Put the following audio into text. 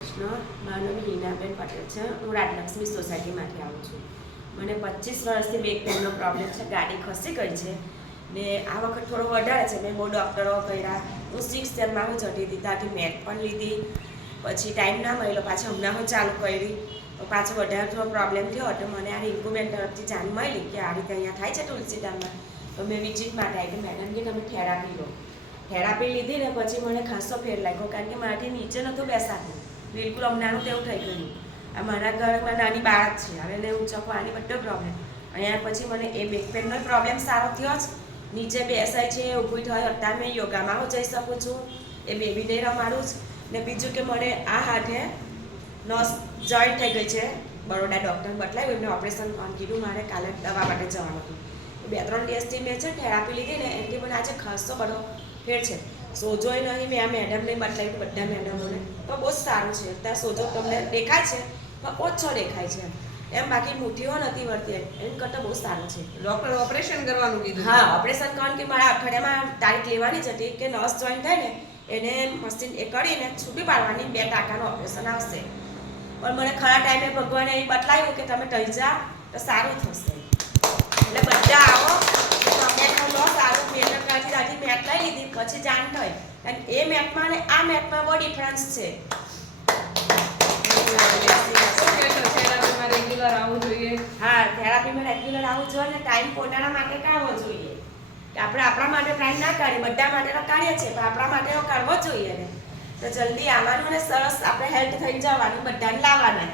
મારું નામ હિનાબેન પટેલ છે. હું રાજલક્ષ્મી સોસાયટીમાંથી આવું છું. મને 25 વર્ષથી બેક પેનનો પ્રોબ્લેમ છે. ગાડી ખસી ગઈ છે ને આ વખત થોડો વધારે છે. મેં બહુ ડૉક્ટરો કર્યા. હું 6th યરમાં હું જતી હતી ત્યાંથી મેટ પણ લીધી, પછી ટાઈમ ના મળ્યો, પાછી હમણાં હું ચાલુ કરી તો પાછો વધારે થોડો પ્રોબ્લેમ થયો. તો મને આ રિંકુબેન તરફથી જાણ મળી કે આ રીતે અહીંયા થાય છે તુલસીધામમાં. તો મેં વિઝિટ માટે આવી કે મેડમ કે તમે થેરાપી લો. થેરાપી લીધી ને પછી મને ખાસો ફેર લાગ્યો, કારણ કે મારાથી નીચે નહોતું બેસાતું, બિલકુલ હમણાંનું તેવું થઈ ગયું. આ મારા ઘરમાં નાની બાળક છે, હવે એને ઊંચકવાની બધો પ્રોબ્લેમ. અહીંયા પછી મને એ બેક પેનનો પ્રોબ્લેમ સારો થયો જ. નીચે બેસાય છે, ઊભી થાય. અત્યારે મેં યોગામાં હું જઈ શકું છું, એ બેબીને રમાડું જ. ને બીજું કે મને આ હાથે નસ જોઈન્ટ થઈ ગઈ છે. બરોડા ડૉક્ટર બદલાયું, એમને ઓપરેશન કીધું. મારે કાલે દવા માટે જવાનું હતું. 2-3 દિવસથી મેં છે થેરાપી લીધી ને એથી મને આજે ખાસો બધો ફેર છે. સોજોય નહીં. મેં આ મેડમને બદલાવ્યું, બધા મેડમોને, તો બહુ જ સારું છે. ત્યાં સોજો તમને દેખાય છે પણ ઓછો દેખાય છે એમ, બાકી મુઠ્ઠીઓ નથી વળતી, એમ કરતાં બહુ સારું છે. ડૉક્ટર ઓપરેશન કરવાનું કીધું? હા, ઓપરેશન કરવાનું કે મારા અઠવાડિયામાં તારીખ લેવાની જ હતી કે નસ જોઈન્ટ થાય ને એને મશીન એ કરીને છૂટી પાડવાની, 2 ટાંકાનું ઓપરેશન આવશે. પણ મને ખરા ટાઈમે ભગવાને એ બતલાવ્યું કે તમે થઈ જા તો સારું થશે. એટલે બધા આવો તમે લો સારું. મહેનત કાઢી રાજી મેટ લઈ લીધી પછી જાણ થઈ. અને એ મેટમાં ને આ મેટમાં બહુ ડિફરન્સ છે. રેગ્યુલર આવવું જોઈએ. હા, થેરાપીમાં રેગ્યુલર આવવું જોઈએ ને ટાઈમ પોતાના માટે કાઢવો જોઈએ. કે આપણે આપણા માટે ટાઈમ ના કાઢીએ, બધા માટે તો કાઢીએ છીએ પણ આપણા માટે તો કાઢવો જોઈએ ને. તો જલ્દી આવવાનું ને સરસ આપણે હેલ્થ થઈ જવાનું, બધાને લાવવાના.